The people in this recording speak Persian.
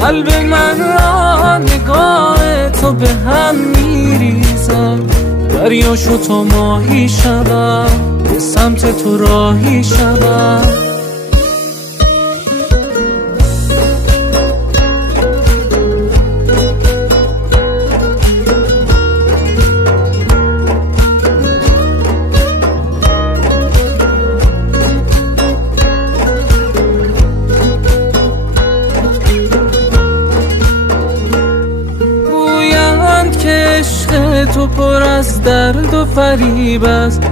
قلب من را نگاه تو به هم میریزد. دریاشو تا ماهی شدم، به سمت تو راهی شدم. تو پر از درد و فریب است.